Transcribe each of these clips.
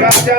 राजा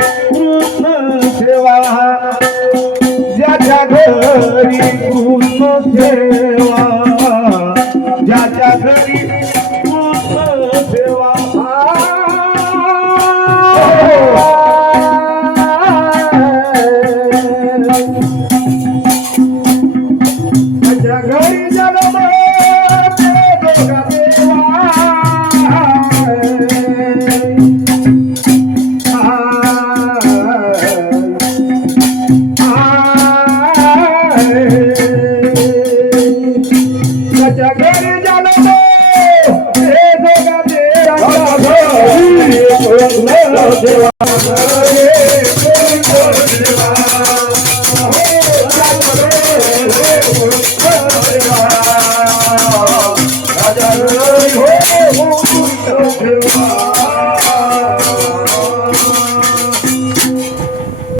कृष्ण सेवा ज्याच्या घरी कृष्ण सेवा Thank you.